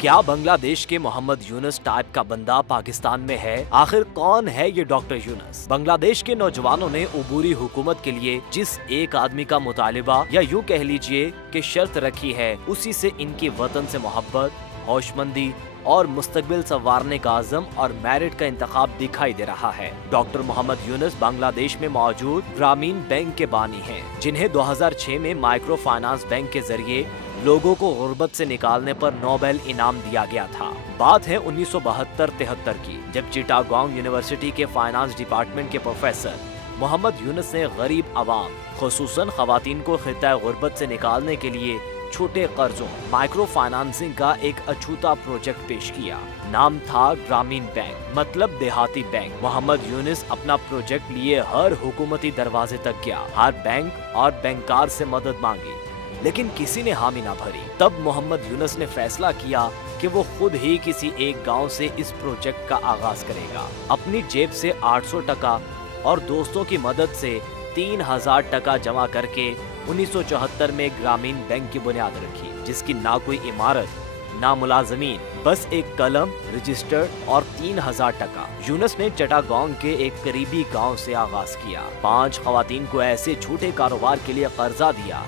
کیا بنگلہ دیش کے محمد یونس ٹائپ کا بندہ پاکستان میں ہے؟ آخر کون ہے یہ ڈاکٹر یونس؟ بنگلہ دیش کے نوجوانوں نے عبوری حکومت کے لیے جس ایک آدمی کا مطالبہ یا یوں کہہ لیجئے کہ شرط رکھی ہے، اسی سے ان کی وطن سے محبت، ہوشمندی اور مستقبل سنوارنے کا عزم اور میرٹ کا انتخاب دکھائی دے رہا ہے۔ ڈاکٹر محمد یونس بنگلہ دیش میں موجود گرامین بینک کے بانی ہیں، جنہیں 2006 میں مائکرو فائنانس بینک کے ذریعے لوگوں کو غربت سے نکالنے پر نوبل انعام دیا گیا تھا۔ بات ہے 1972-73 کی، جب چٹاگانگ یونیورسٹی کے فائنانس ڈپارٹمنٹ کے پروفیسر محمد یونس نے غریب عوام خصوصاً خواتین کو خطہ غربت سے نکالنے کے لیے چھوٹے قرضوں مائکرو فائنانسنگ کا ایک اچھوتا پروجیکٹ پیش کیا۔ نام تھا گرامین بینک، مطلب دیہاتی بینک۔ محمد یونس اپنا پروجیکٹ لیے ہر حکومتی دروازے تک گیا، ہر بینک اور بینکار سے مدد مانگی، لیکن کسی نے حامی نہ بھری۔ تب محمد یونس نے فیصلہ کیا کہ وہ خود ہی کسی ایک گاؤں سے اس پروجیکٹ کا آغاز کرے گا۔ اپنی جیب سے 800 ٹکا اور دوستوں کی مدد سے 3000 ٹکا جمع کر کے 1974 میں گرامین بینک کی بنیاد رکھی، جس کی نہ کوئی عمارت، نہ ملازمین، بس ایک قلم، رجسٹر اور 3000 ٹکا۔ یونس نے چٹاگانگ کے ایک قریبی گاؤں سے آغاز کیا۔ 5 خواتین کو ایسے چھوٹے کاروبار کے لیے قرضہ دیا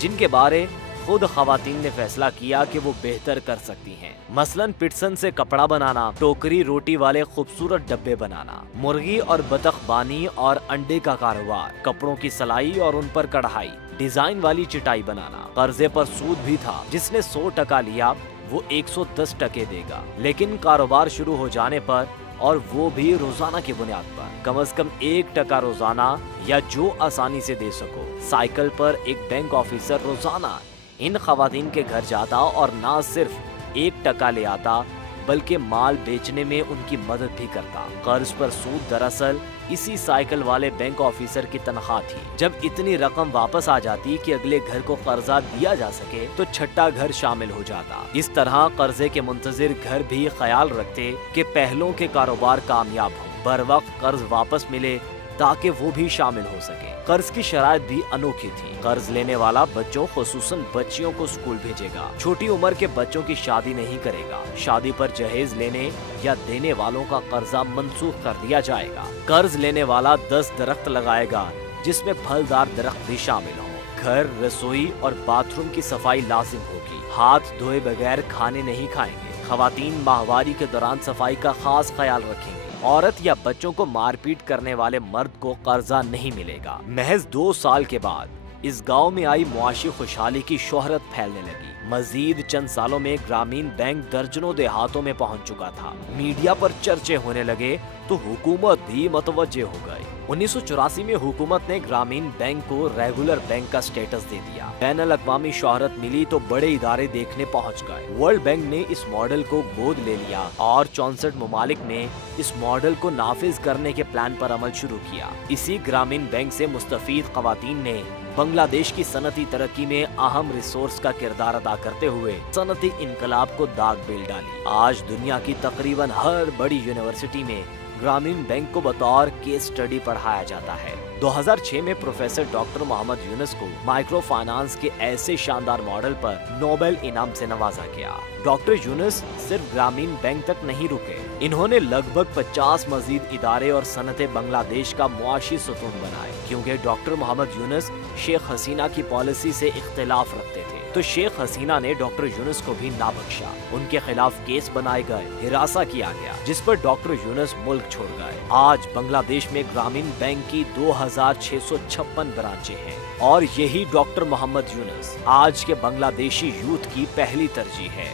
جن کے بارے خود خواتین نے فیصلہ کیا کہ وہ بہتر کر سکتی ہیں، مثلاً پٹسن سے کپڑا بنانا، ٹوکری روٹی والے خوبصورت ڈبے بنانا، مرغی اور بطخ بانی اور انڈے کا کاروبار، کپڑوں کی سلائی اور ان پر کڑھائی، ڈیزائن والی چٹائی بنانا۔ قرضے پر سود بھی تھا، جس نے 100 ٹکا لیا وہ 110 ٹکے دے گا، لیکن کاروبار شروع ہو جانے پر، اور وہ بھی روزانہ کی بنیاد پر، کم از کم 1 ٹکا روزانہ یا جو آسانی سے دے سکو۔ سائیکل پر ایک بینک آفیسر روزانہ ان خواتین کے گھر جاتا اور نہ صرف 1 ٹکا لے آتا بلکہ مال بیچنے میں ان کی مدد بھی کرتا۔ قرض پر سود دراصل اسی سائیکل والے بینک آفیسر کی تنخواہ تھی۔ جب اتنی رقم واپس آ جاتی کہ اگلے گھر کو قرضہ دیا جا سکے تو چھٹا گھر شامل ہو جاتا۔ اس طرح قرضے کے منتظر گھر بھی خیال رکھتے کہ پہلوں کے کاروبار کامیاب ہوں، بروقت قرض واپس ملے تاکہ وہ بھی شامل ہو سکے۔ قرض کی شرائط بھی انوکھی تھی۔ قرض لینے والا بچوں خصوصاً بچیوں کو اسکول بھیجے گا، چھوٹی عمر کے بچوں کی شادی نہیں کرے گا، شادی پر جہیز لینے یا دینے والوں کا قرضہ منسوخ کر دیا جائے گا۔ قرض لینے والا 10 درخت لگائے گا جس میں پھلدار درخت بھی شامل ہوں۔ گھر، رسوئی اور باتھ روم کی صفائی لازم ہوگی، ہاتھ دھوئے بغیر کھانے نہیں کھائیں گے۔ خواتین ماہواری کے دوران صفائی کا خاص خیال رکھیں گے۔ عورت یا بچوں کو مار پیٹ کرنے والے مرد کو قرضہ نہیں ملے گا۔ محض 2 سال کے بعد اس گاؤں میں آئی معاشی خوشحالی کی شہرت پھیلنے لگی۔ مزید چند سالوں میں گرامین بینک درجنوں دیہاتوں میں پہنچ چکا تھا۔ میڈیا پر چرچے ہونے لگے تو حکومت بھی متوجہ ہو گئی۔ 1984 میں حکومت نے گرامین بینک کو ریگولر بینک کا سٹیٹس دے دیا۔ بین الاقوامی شہرت ملی تو بڑے ادارے دیکھنے پہنچ گئے۔ ورلڈ بینک نے اس ماڈل کو گود لے لیا اور 64 ممالک نے اس ماڈل کو نافذ کرنے کے پلان پر عمل شروع کیا۔ اسی گرامین بینک سے مستفید خواتین نے بنگلہ دیش کی صنعتی ترقی میں اہم ریسورس کا کردار ادا کرتے ہوئے صنعتی انقلاب کو داغ بیل ڈالی۔ آج دنیا کی تقریباً ہر بڑی یونیورسٹی میں گرامین بینک کو بطور کیس سٹڈی پڑھایا جاتا ہے۔ 2006 میں پروفیسر ڈاکٹر محمد یونس کو مائکرو فائنانس کے ایسے شاندار ماڈل پر نوبل انعام سے نوازا گیا۔ ڈاکٹر یونس صرف گرامین بینک تک نہیں رکے، انہوں نے لگ بھگ 50 مزید ادارے اور صنعتیں بنگلہ دیش کا معاشی ستون بنائے۔ کیونکہ ڈاکٹر محمد یونس شیخ حسینہ کی پالیسی سے اختلاف رکھتے تھے تو شیخ حسینہ نے ڈاکٹر یونس کو بھی نہ بخشا۔ ان کے خلاف کیس بنائے گئے، ہراساں کیا گیا، جس پر ڈاکٹر یونس ملک چھوڑ گئے۔ آج بنگلہ دیش میں گرامین بینک کی 2656 برانچیں ہیں، اور یہی ڈاکٹر محمد یونس آج کے بنگلہ دیشی یوتھ کی پہلی ترجیح ہے۔